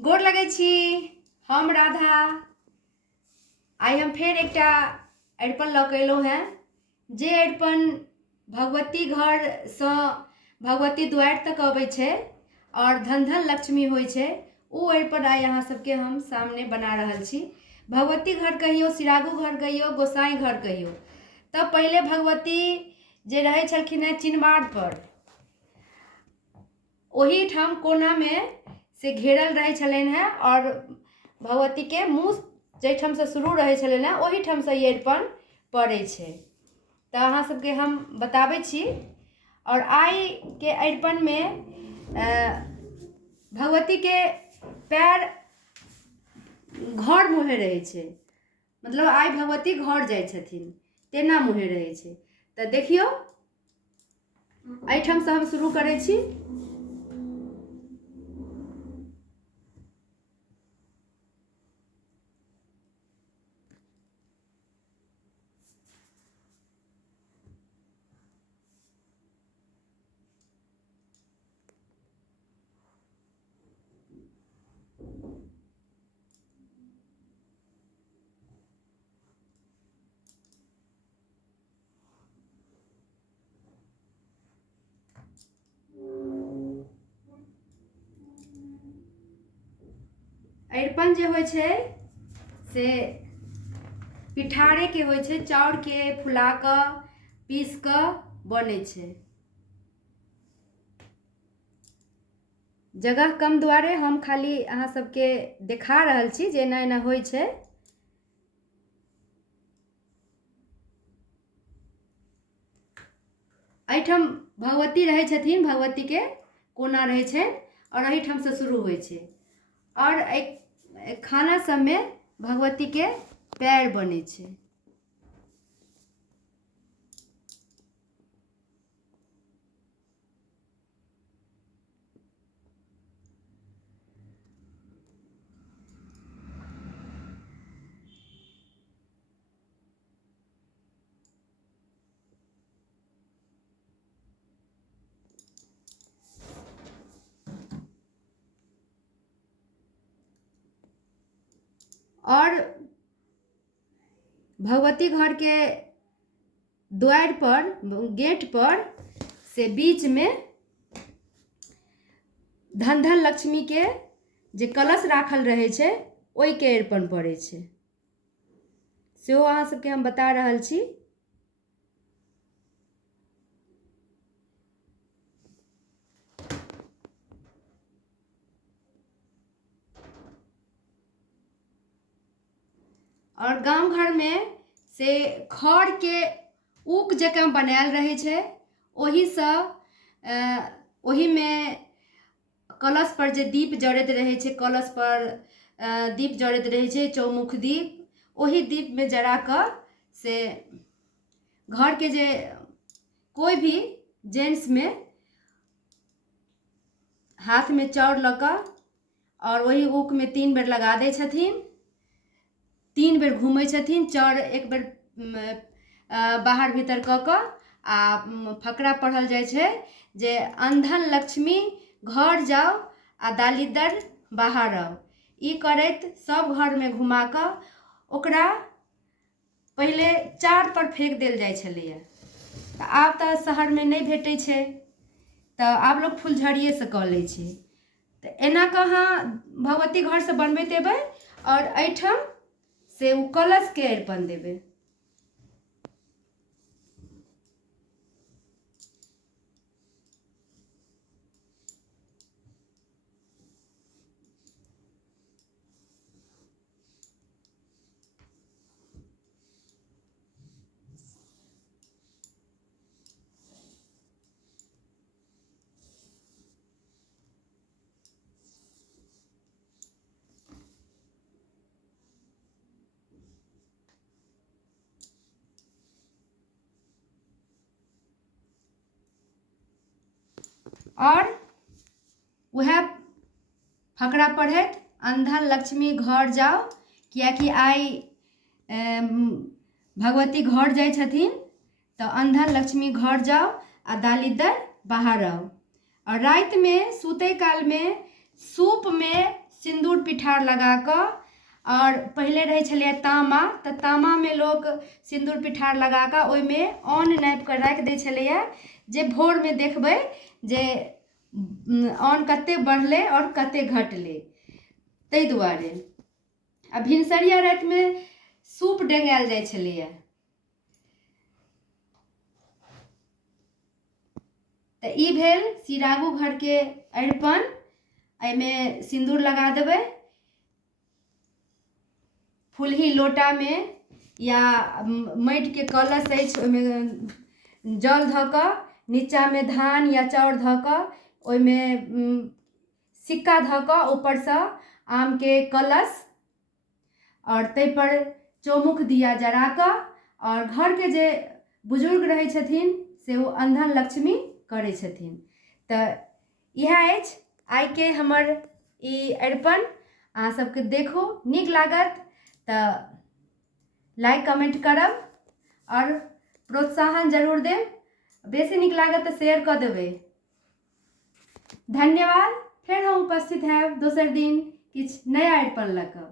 गोर लगै छी। हम राधा आइ हम फेर एकटा अरिपन लऽ कऽ अयलहुँ हेँ जे अरिपन भगवती घरसँ भगवती दुआरि तक अबै छै और धन धन लक्ष्मी होइ छै। ओ अरिपन आइ अहाँ सबके हम सामने बना रहल छी। भगवती घर कहियो, सिरागू घर कहियो, गोसाई घर कहियो। तब पहिले भगवती जे रहै छलखिन हेँ चिनमार पर, ओही ठाम कोना में से घेरल रहै छलनि हेँ और भगवती के मुँह जाहिठाम से शुरू रहै छलनि हेँ ओही ठाम से ई अरिपन पड़ै छै। तऽ अहाँ सबके हम बताबै छी। और आइ के अरिपन में भगवती के पैर घर मुँहे रहै छै, मतलब आइ भगवती घर जाइ छथिन तेना मुँहे रहै छै। तऽ देखियौ, एहिठाम से हम शुरू करै छी। अरिपन जे होइ छै से पिठारे के होइ छै, चाउर के फुला कऽ पीस कऽ बनै छै। जगह कम दुआरे हम खाली अहाँ सबके देखा रहल छी जे एना एना होइ छै। एहिठाम भगवती रहै छथिन, भगवती के कोना रहै छै और एहिठाम से शुरू होइ छै। और खाना सब में भगवती के पैर बनै छै। और भगवती घर के द्वार पर, गेट पर से बीच में धन धन लक्ष्मी के जे कलश राखल रहे छै ओहि के अरिपन पड़ै छै। सेहो अहाँ सबके हम बता रहल छी। और गांव घर में से खड़ के ऊक जकाँ बनायल रहे छै, ओही से ओही में कलश पर जे दीप जरैत रहे छै, कलश पर दीप जरैत रहे छै, चौमुख दीप, ओही दीप में जरा कर से घर के जे कोई भी जेंट्स में हाथ में चाउर लगा और वही ऊक में 3 बेर लगा दै छथिन, 3 बेर घूमै छथिन। चाउर एक बेर बाहर भीतर कऽ कऽ आ फकरा पढ़ल जाइ छै जे अंधन लक्ष्मी घर जाओ आ दालिदर बाहर आओ। ई करैत सब घर में घुमा कऽ ओकरा पहिले चार पर फेंक देल जाइ छलैया। तऽ आब तऽ शहर में नहीं भेटै छै, तऽ आब लोग फुलझड़िए से कऽ लै छै। तऽ एना कऽ अहाँ भगवती घर से बनबैत एबै और एहिठाम से उ कलश के अरिपन देबै। और वह फकरा पढ़ैत अंधन लक्ष्मी घर जाओ, कियाकि आई भगवती घर जाइ छथिन, तो अंधन लक्ष्मी घर जाओ आ दालिदर बाहर आओ। और रात में सूते काल में सूप में सिंदूर पिठार लगा कऽ, और पहिले रहै छलै तामा, तऽ तामामे लोक सिंदूर पिठार लगा कऽ ओहिमे अन्न नापि कऽ राखि दै छलैए, जे भोरमे देखबै जे अन्न कतेक बढ़लै आओर कतेक घटलै, ताहि दुआरे। आ भिनसरिया रातिमे सूप डेंगायल जाइ छलैए। तऽ ई भेल सिरागू घरके अरिपन। एहिमे सिंदूर लगा देबै, फुलही लोटामे या माटिके कलश अछि ओहिमे जल धऽ कऽ, नीचाँमे धान या चाउर धऽ कऽ, ओहिमे सिक्का धऽ कऽ, ऊपरसँ आमके कलश, और ताहिपर चौमुख दिया जरा कऽ, और घरके जे बुजुर्ग रहै छथिन से ओ अन्धन लक्ष्मी करै छथिन। तऽ इएह अछि आइके हमर ई अरिपन। अहाँ सबके देखू नीक लागत तऽ लाइक कमेंट करब और प्रोत्साहन जरूर देब। बेसी नीक लागत तऽ शेयर कऽ देबै। धन्यवाद। फेर हम उपस्थित हैब दोसर दिन किछु नया अरिपन लऽ कऽ।